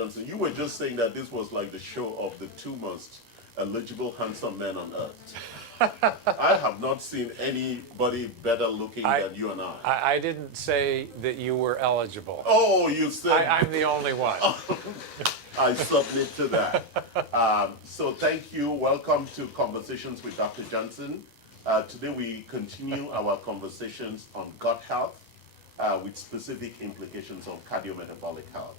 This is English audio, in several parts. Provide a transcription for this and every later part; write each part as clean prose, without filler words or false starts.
Johnson, you were just saying that this was like the show of the two most eligible, handsome men on earth. I have not seen anybody better looking than you and I. I didn't say that you were eligible. Oh, you said... I'm the only one. I submit to that. So thank you. Welcome to Conversations with Dr. Johnson. Today we continue our conversations on gut health with specific implications on cardiometabolic health.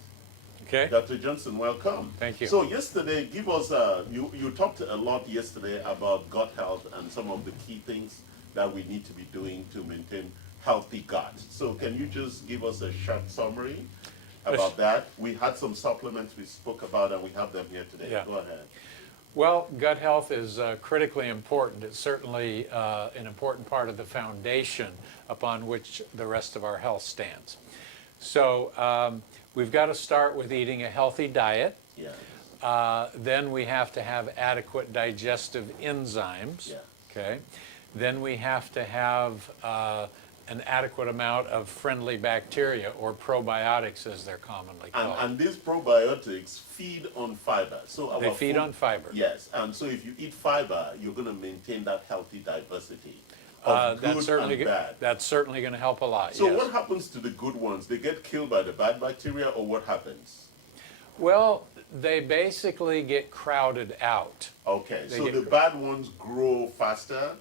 Okay. Dr. Johnson, welcome. Thank you. So yesterday, give us, you talked a lot yesterday about gut health and some of the key things that we need to be doing to maintain healthy gut. So can you just give us a short summary about that? We had some supplements we spoke about and we have them here today. Yeah. Go ahead. Well, gut health is critically important. It's certainly an important part of the foundation upon which the rest of our health stands. So we've got to start with eating a healthy diet. Yeah. Then we have to have adequate digestive enzymes. Yeah. Okay. Then we have to have an adequate amount of friendly bacteria, or probiotics as they're commonly called. And these probiotics feed on fiber. So They feed on fiber. Yes, and so if you eat fiber, you're going to maintain that healthy diversity of good and bad. That's certainly going to help a lot. So yes. what happens to the good ones? They get killed by the bad bacteria, or what happens? Well, they basically get crowded out. Okay, so the bad ones grow faster,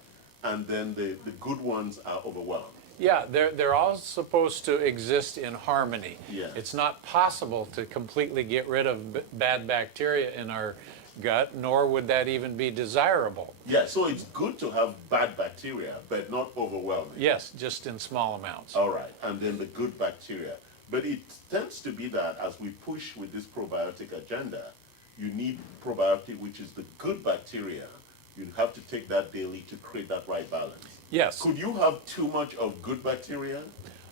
and then the good ones are overwhelmed. Yeah, they're all supposed to exist in harmony. Yeah. It's not possible to completely get rid of bad bacteria in our gut, nor would that even be desirable. Yeah, so it's good to have bad bacteria, but not overwhelming. Yes, just in small amounts. All right, and then the good bacteria. But it tends to be that as we push with this probiotic agenda, you need probiotic, which is the good bacteria. You have to take that daily to create that right balance. Yes. Could you have too much of good bacteria?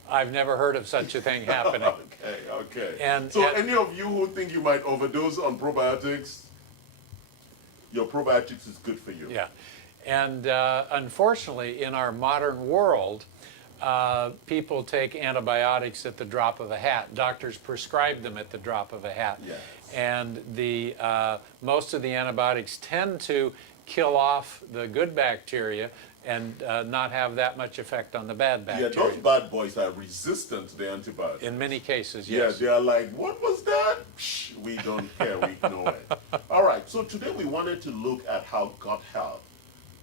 I've never heard of such a thing happening. Okay. And any of you who think you might overdose on probiotics, your probiotics is good for you. Yeah. And unfortunately, in our modern world, people take antibiotics at the drop of a hat. Doctors prescribe them at the drop of a hat. Yes. And most of the antibiotics tend to kill off the good bacteria and not have that much effect on the bad bacteria. Yeah, those bad boys are resistant to the antibiotics. In many cases, yes. Yeah, they are like, what was that? Psh, we don't care, we ignore it. All right, so today we wanted to look at how gut health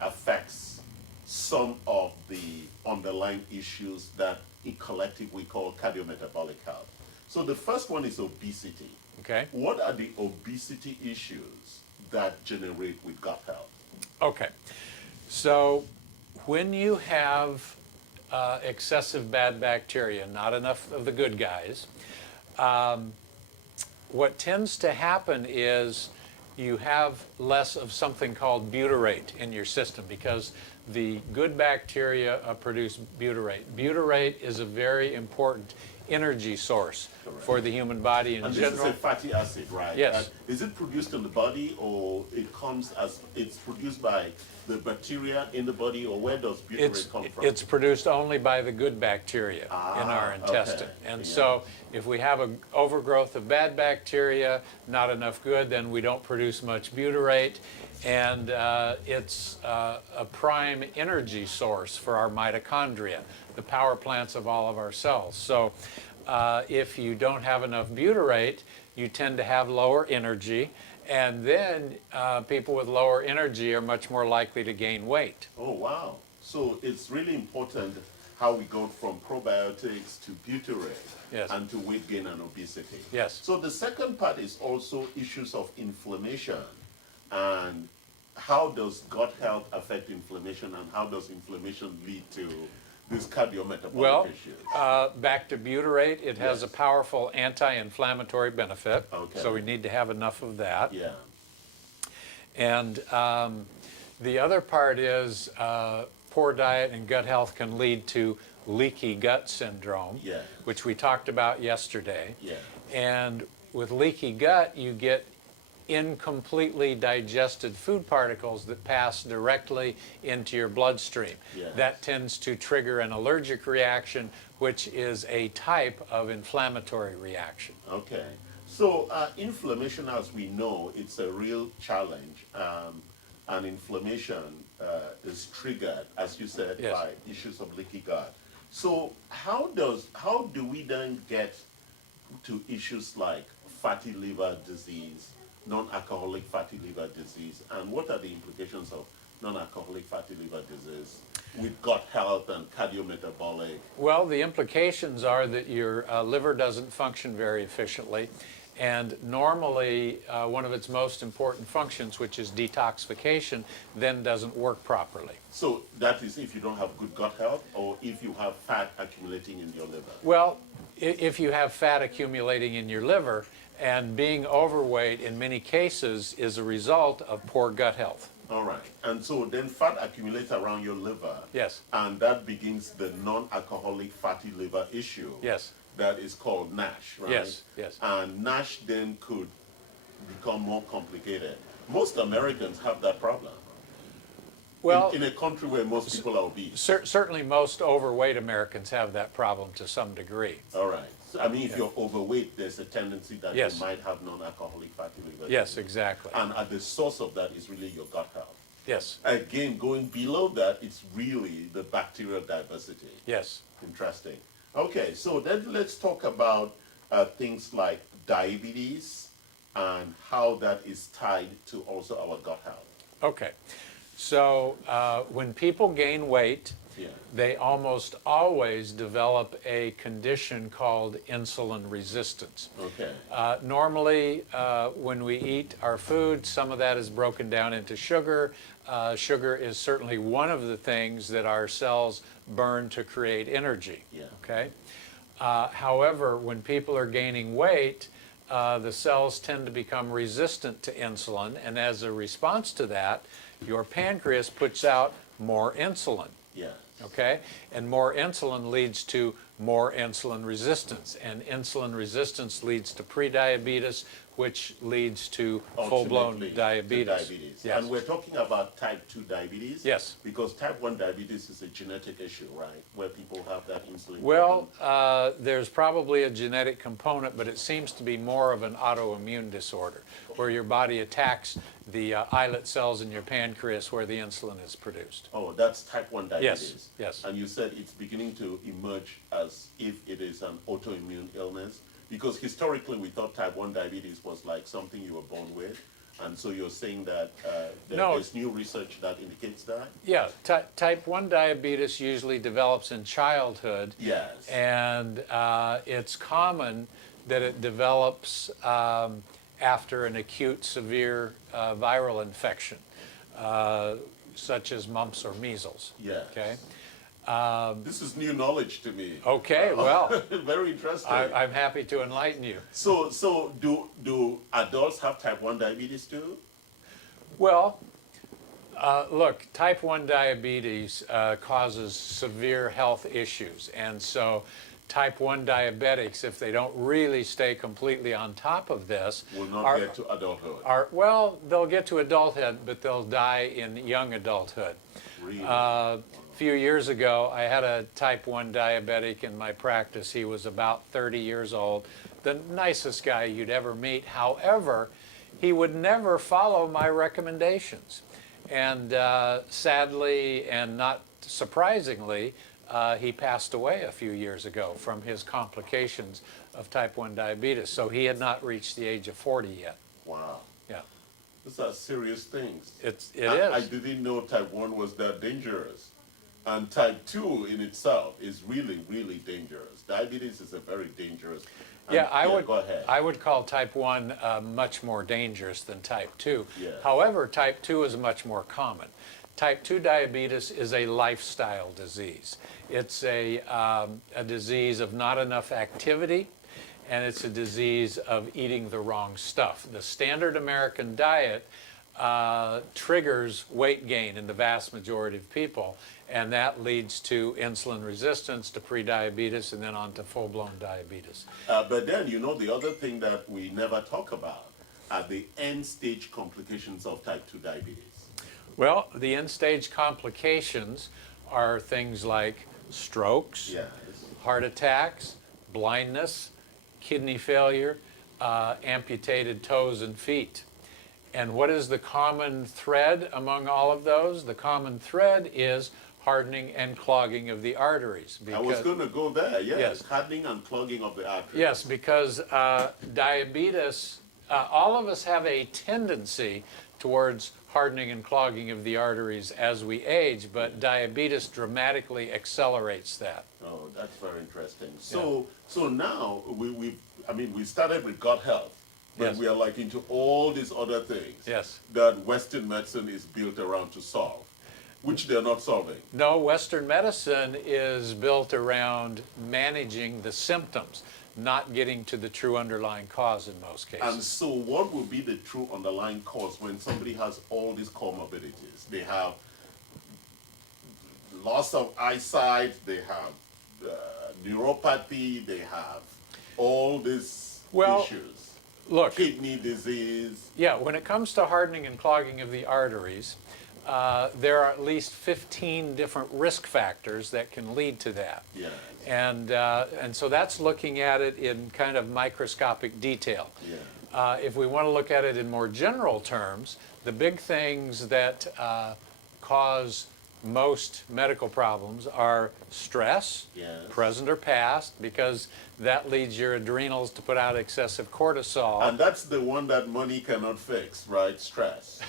affects some of the underlying issues that in collective we call cardiometabolic health. So the first one is obesity. Okay. What are the obesity issues that generate with gut health? Okay. So when you have excessive bad bacteria, not enough of the good guys, what tends to happen is you have less of something called butyrate in your system, because the good bacteria produce butyrate. Butyrate is a very important energy source for the human body in general. And this is a fatty acid, right? Yes. Is it produced in the body, or it's produced by the bacteria in the body, or where does butyrate come from? It's produced only by the good bacteria in our intestine. Okay. And so if we have an overgrowth of bad bacteria, not enough good, then we don't produce much butyrate. And it's a prime energy source for our mitochondria, the power plants of all of our cells. So if you don't have enough butyrate, you tend to have lower energy, and then people with lower energy are much more likely to gain weight. Oh, wow. So it's really important how we go from probiotics to butyrate. Yes. And to weight gain and obesity. Yes. So the second part is also issues of inflammation. And how does gut health affect inflammation, and how does inflammation lead to these cardiometabolic issues? Back to butyrate, it has a powerful anti-inflammatory benefit. Okay. So we need to have enough of that. Yeah. And the other part is poor diet and gut health can lead to leaky gut syndrome, which we talked about yesterday. Yeah. And with leaky gut, you get incompletely digested food particles that pass directly into your bloodstream. Yes. That tends to trigger an allergic reaction, which is a type of inflammatory reaction. Okay. So inflammation, as we know, it's a real challenge. And inflammation is triggered, as you said, Yes. by issues of leaky gut. So how do we then get to issues like fatty liver disease, non-alcoholic fatty liver disease, and what are the implications of non-alcoholic fatty liver disease with gut health and cardiometabolic? Well, the implications are that your liver doesn't function very efficiently. And normally, one of its most important functions, which is detoxification, then doesn't work properly. So that is if you don't have good gut health or if you have fat accumulating in your liver. Well, if you have fat accumulating in your liver, and being overweight in many cases is a result of poor gut health. All right. And so then fat accumulates around your liver. Yes. And that begins the non-alcoholic fatty liver issue. Yes. That is called NASH, right? Yes, yes. And NASH then could become more complicated. Most Americans have that problem. Well, in a country where most people are obese. certainly most overweight Americans have that problem to some degree. All right. So, I mean, if you're overweight, there's a tendency that Yes. you might have non-alcoholic fatty liver. Yes, exactly. And at the source of that is really your gut health. Yes, Again, going below that, it's really the bacterial diversity. yes. Interesting. Okay, so then let's talk about things like diabetes and how that is tied to also our gut health. Okay. So when people gain weight, Yeah. they almost always develop a condition called insulin resistance. Okay. Normally, when we eat our food, some of that is broken down into sugar. Sugar is certainly one of the things that our cells burn to create energy. Yeah. Okay. However, when people are gaining weight, the cells tend to become resistant to insulin, and as a response to that, your pancreas puts out more insulin. Yeah. Okay, and more insulin leads to more insulin resistance, and insulin resistance leads to prediabetes, which leads to full-blown Ultimately, to diabetes. Yes. And we're talking about type 2 diabetes? Yes. Because type 1 diabetes is a genetic issue, right? Where people have that insulin Well, problem. there's probably a genetic component, but it seems to be more of an autoimmune disorder, where your body attacks the islet cells in your pancreas where the insulin is produced. Oh, that's type 1 diabetes. Yes, yes. And you said it's beginning to emerge as if it is an autoimmune illness? Because historically we thought type 1 diabetes was like something you were born with. And so you're saying that No. there's new research that indicates that? Yeah, type 1 diabetes usually develops in childhood. Yes. And it's common that it develops after an acute severe viral infection, such as mumps or measles. Yes. Okay. This is new knowledge to me. Okay, well, Very interesting. I'm happy to enlighten you. So do adults have type 1 diabetes too? Well, look, type 1 diabetes causes severe health issues, and so type 1 diabetics, if they don't really stay completely on top of this, Will not get to adulthood. well, they'll get to adulthood, but they'll die in young adulthood. Really? A few years ago, I had a type 1 diabetic in my practice. He was about 30 years old, the nicest guy you'd ever meet. However, he would never follow my recommendations. And sadly, and not surprisingly, he passed away a few years ago from his complications of type 1 diabetes. So he had not reached the age of 40 yet. Wow. Yeah, These are serious things. it I is. didn't know type 1 was that dangerous. And type 2 in itself is really, really dangerous. Diabetes is a very dangerous. Yeah, Go ahead. I would call type 1 much more dangerous than type 2. Yeah. However, type 2 is much more common. Type 2 diabetes is a lifestyle disease. It's a disease of not enough activity, and it's a disease of eating the wrong stuff. The standard American diet triggers weight gain in the vast majority of people, and that leads to insulin resistance, to prediabetes, and then on to full-blown diabetes. But then, you know, the other thing that we never talk about are the end-stage complications of type 2 diabetes. Well, the end-stage complications are things like strokes, Yes. heart attacks, blindness, kidney failure, amputated toes and feet. And what is the common thread among all of those? The common thread is hardening and clogging of the arteries. I was going to go there, yes. Yes. Hardening and clogging of the arteries. Yes, because diabetes, all of us have a tendency towards hardening and clogging of the arteries as we age, but diabetes dramatically accelerates that. Oh, that's very interesting. So now we started with gut health, but Yes. we are like into all these other things Yes. that Western medicine is built around to solve, which they're not solving. No, Western medicine is built around managing the symptoms, not getting to the true underlying cause in most cases. And so what would be the true underlying cause when somebody has all these comorbidities? They have loss of eyesight, they have neuropathy, they have all these issues. Look, Kidney disease. yeah, when it comes to hardening and clogging of the arteries, there are at least 15 different risk factors that can lead to that. Yeah. And so that's looking at it in kind of microscopic detail. Yeah. If we want to look at it in more general terms, the big things that cause most medical problems are stress, Yes. present or past, because that leads your adrenals to put out excessive cortisol. And that's the one that money cannot fix, right? Stress.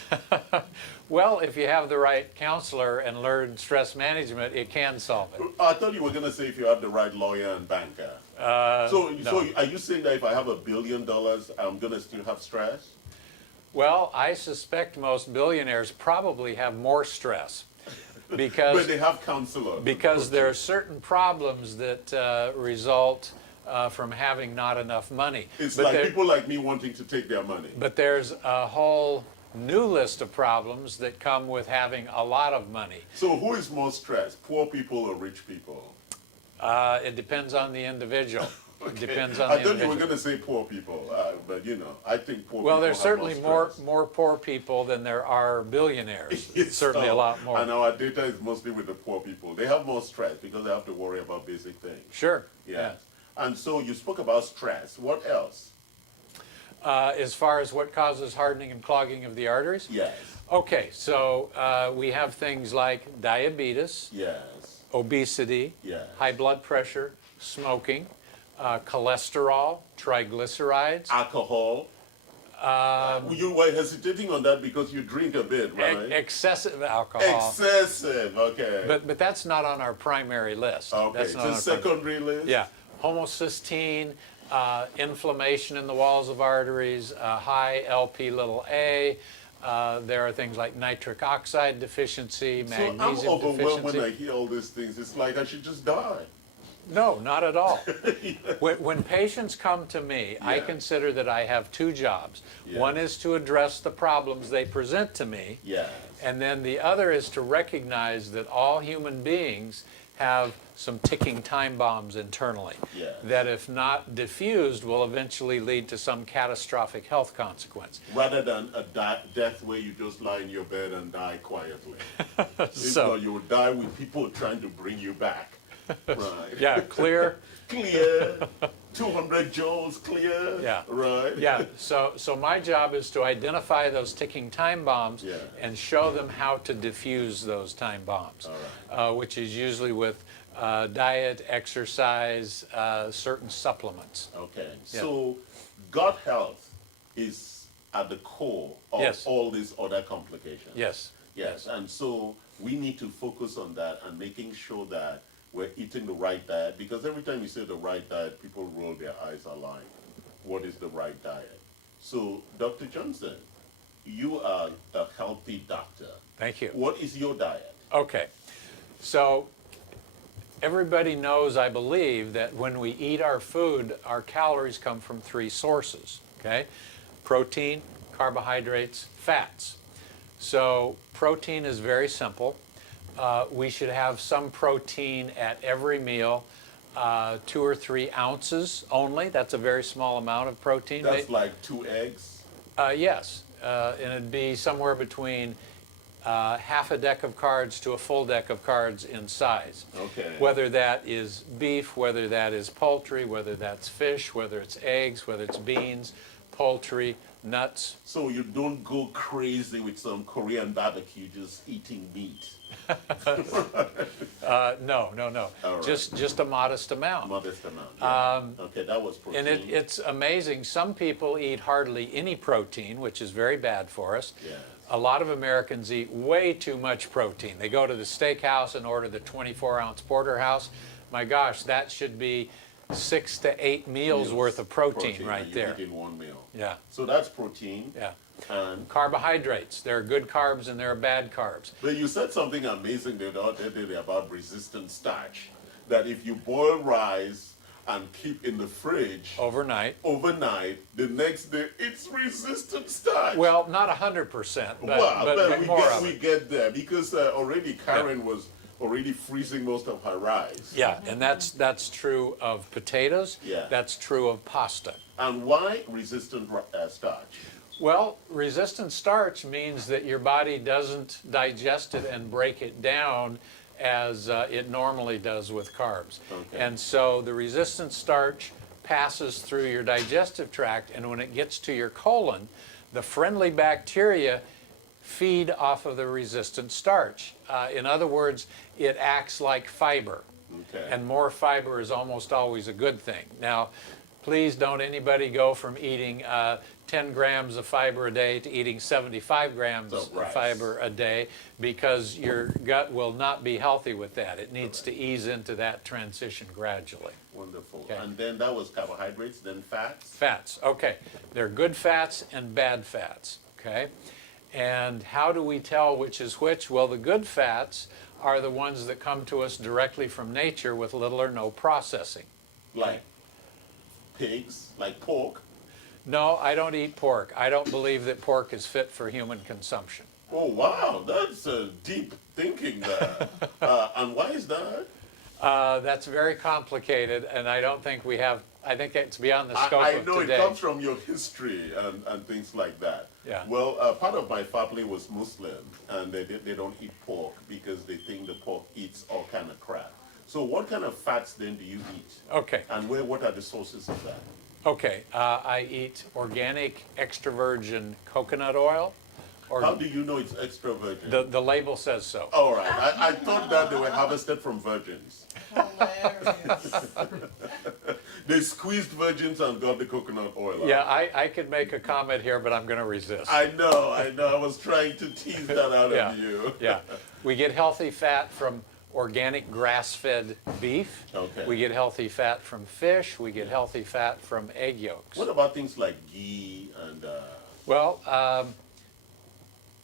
Well, if you have the right counselor and learn stress management, it can solve it. I thought you were going to say if you have the right lawyer and banker. So No. are you saying that if I have $1 billion, I'm going to still have stress? Well, I suspect most billionaires probably have more stress because But they have counselors. because there are certain problems that result from having not enough money. It's But like there- people like me wanting to take their money. But there's a whole new list of problems that come with having a lot of money. So who is more stressed, poor people or rich people? It depends on the individual. It Okay. depends on I the thought you were individual. going to say poor people, but I think poor Well, people there's have certainly more stress. more poor people than there are billionaires. Certainly a So, lot more. And our data is mostly with the poor people. They have more stress because they have to worry about basic things. Sure. Yeah. And so you spoke about stress. What else? As far as what causes hardening and clogging of the arteries? Yes. Okay, so we have things like diabetes, Yes. obesity, Yes. high blood pressure, smoking, cholesterol, triglycerides, Alcohol. You were hesitating on that because you drink a bit, right? excessive alcohol. Excessive. Okay. But that's not on our primary list. Okay. That's not on It's a our secondary list. Yeah, homocysteine, inflammation in the walls of arteries, high LP little a. There are things like nitric oxide deficiency, So I'm magnesium overwhelmed when I deficiency. hear all these things. It's like I should just die. No, not at all. When patients come to me, I Yeah. consider that I have two jobs. Yeah. One is to address the problems they present to me, Yes. and then the other is to recognize that all human beings have some ticking time bombs internally Yes. that, if not diffused, will eventually lead to some catastrophic health consequence. Rather than a death where you just lie in your bed and die quietly. So, You will die with people trying to bring you back. Right. yeah, clear. Clear. 200 joules clear. Yeah. Right. Yeah, so my job is to identify those ticking time bombs Yeah. and show them how to diffuse those time bombs, which is usually with diet, exercise, certain supplements. Okay. Yeah. So gut health is at the core of Yes. all these other complications. Yes. Yes. And so we need to focus on that and making sure that we're eating the right diet, because every time you say the right diet, people roll their eyes aligned. What is the right diet? So, Dr. Johnson, you are a healthy doctor. Thank you. What is your diet? Okay, so everybody knows, I believe, that when we eat our food, our calories come from three sources, okay? Protein, carbohydrates, fats. So protein is very simple. We should have some protein at every meal, 2 or 3 ounces only. That's a very small amount of protein. That's like 2 eggs. Yes, and it'd be somewhere between half a deck of cards to a full deck of cards in size. Okay. Whether that is beef, whether that is poultry, whether that's fish, whether it's eggs, whether it's beans, poultry, nuts. So you don't go crazy with some Korean barbecue just eating meat. No, no, no. All right. Just a modest amount. Modest amount. Yeah. Okay, that was protein. And it's amazing. Some people eat hardly any protein, which is very bad for us. Yeah. A lot of Americans eat way too much protein. They go to the steakhouse and order the 24-ounce porterhouse. My gosh, that should be 6 to 8 meals worth of protein right there. You eat in one meal. Yeah. So that's protein. Yeah. And Carbohydrates. There are good carbs and there are bad carbs. but you said something amazing the other day about resistant starch. That if you boil rice and keep in the fridge Overnight. the next day it's resistant starch. Well, not 100%, but, Well, but more of we it. get there because already Karen was already freezing most of her rice. Yeah, and that's true of potatoes. Yeah. That's true of pasta. And why resistant starch? Well, resistant starch means that your body doesn't digest it and break it down as it normally does with carbs. Okay. And so the resistant starch passes through your digestive tract, and when it gets to your colon, the friendly bacteria feed off of the resistant starch. In other words, it acts like fiber. Okay. And more fiber is almost always a good thing. Now, please don't anybody go from eating 10 grams of fiber a day to eating 75 grams Of rice. of fiber a day, because your gut will not be healthy with that. It needs to ease into that transition gradually. Wonderful. Okay. And then that was carbohydrates, then fats. Fats, okay. There are good fats and bad fats, okay? And how do we tell which is which? Well, the good fats are the ones that come to us directly from nature with little or no processing. Like pigs, like pork. No, I don't eat pork. I don't believe that pork is fit for human consumption. Oh, wow, that's deep thinking there. And why is that? That's very complicated, and I don't think we have, I think it's beyond the scope I of know today. it comes from your history and things like that. Yeah. Well, part of my family was Muslim, and they don't eat pork because they think the pork eats all kind of crap. So what kind of fats then do you eat? Okay, And what are the sources of that? okay. I eat organic extra virgin coconut oil. How do you know it's extra virgin? The label says so. All right, I thought that they were harvested from virgins. Hilarious. They squeezed virgins and got the coconut oil out. Yeah, I could make a comment here, but I'm going to resist. I know. I was trying to tease that out Yeah, of you. yeah. We get healthy fat from organic grass-fed beef. Okay. We get healthy fat from fish. We get healthy fat from egg yolks. What about things like ghee and... Well,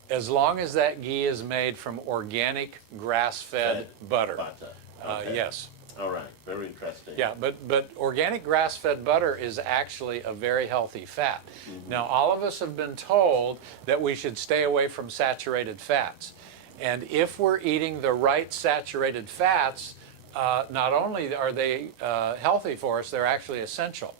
as long as that ghee is made from organic grass-fed butter. butter? Okay. Yes. All right, very interesting. Yeah, but organic grass-fed butter is actually a very healthy fat. Now, all of us have been told that we should stay away from saturated fats. And if we're eating the right saturated fats, not only are they healthy for us, they're actually essential.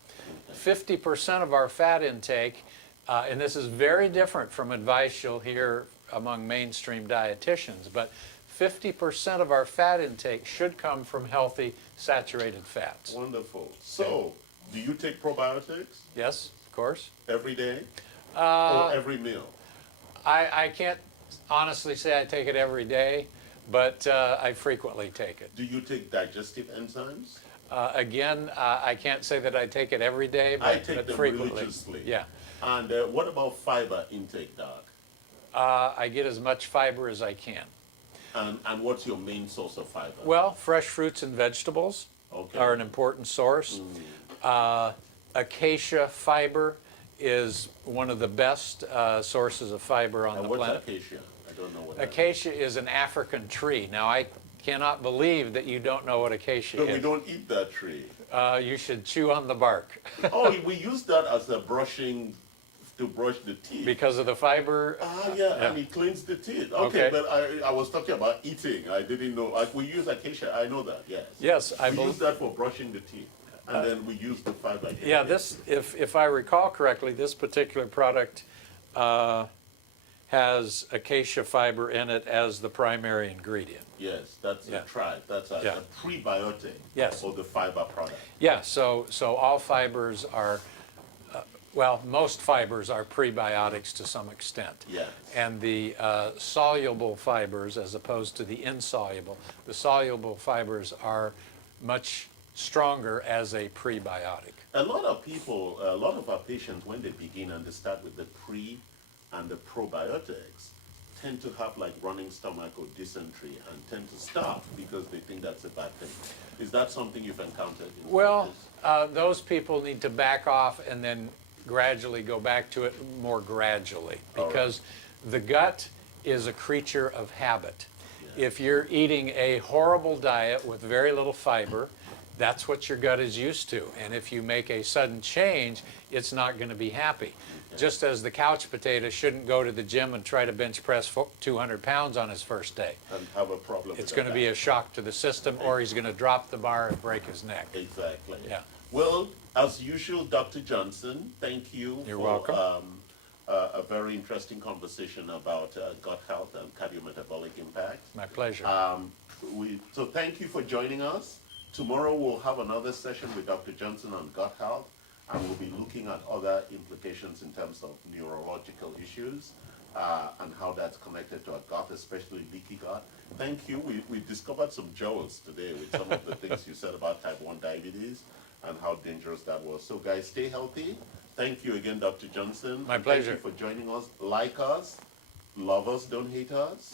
50% of our fat intake, and this is very different from advice you'll hear among mainstream dietitians, but 50% of our fat intake should come from healthy saturated fats. Wonderful. So, do you take probiotics Yes, of course. every day or every meal? I can't honestly say I take it every day, but I frequently take it. Do you take digestive enzymes? Again, I can't say that I take it every day, I but, take but them frequently. religiously. Yeah. And what about fiber intake, Doc? I get as much fiber as I can. And what's your main source of fiber? Well, fresh fruits and vegetables Okay. are an important source. Acacia fiber is one of the best sources of fiber on And the what's planet. acacia? I don't know what that is. Acacia is an African tree. Now, I cannot believe that you don't know what acacia So we is. don't eat that tree. You should chew on the bark Oh, we use that as a brushing, to brush the teeth. because of the fiber. Yeah, and it cleans the teeth. Okay, Okay. but I was talking about eating. I didn't know. Like we use acacia. I know that. Yes. Yes, I We use believe. that for brushing the teeth, and then we use the fiber. Again. Yeah, this, if I recall correctly, this particular product has acacia fiber in it as the primary ingredient. Yes, that's Yeah. a tribe. That's a, Yeah. a prebiotic Yes. of the fiber product. Yeah, so all fibers are, well, most fibers are prebiotics to some extent. Yes. And the soluble fibers, as opposed to the insoluble, the soluble fibers are much stronger as a prebiotic. A lot of people, a lot of our patients, when they begin and they start with the pre and the probiotics, tend to have like running stomach or dysentery and tend to stop because they think that's a bad thing. Is that something you've encountered in Well, practice? those people need to back off and then gradually go back to it more gradually, All right. because the gut is a creature of habit. Yeah. If you're eating a horrible diet with very little fiber, that's what your gut is used to. And if you make a sudden change, it's not going to be happy. Just as the couch potato shouldn't go to the gym and try to bench press 200 pounds on his first day. And have a problem It's with going to be that. a shock to the system, or he's going to drop the bar and break his neck. Exactly. Yeah. Well, as usual, Dr. Johnson, thank you You're for welcome. a very interesting conversation about gut health and cardiometabolic impact. My pleasure. So thank you for joining us. Tomorrow we'll have another session with Dr. Johnson on gut health, and we'll be looking at other implications in terms of neurological issues and how that's connected to our gut, especially leaky gut. Thank you. We discovered some jewels today with some of the things you said about type 1 diabetes and how dangerous that was. So guys, stay healthy. Thank you again, Dr. Johnson. My And pleasure. Thank you for joining us. Like us, love us, don't hate us.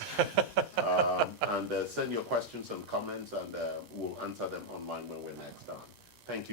And send your questions and comments, and we'll answer them online when we're next on. Thank you.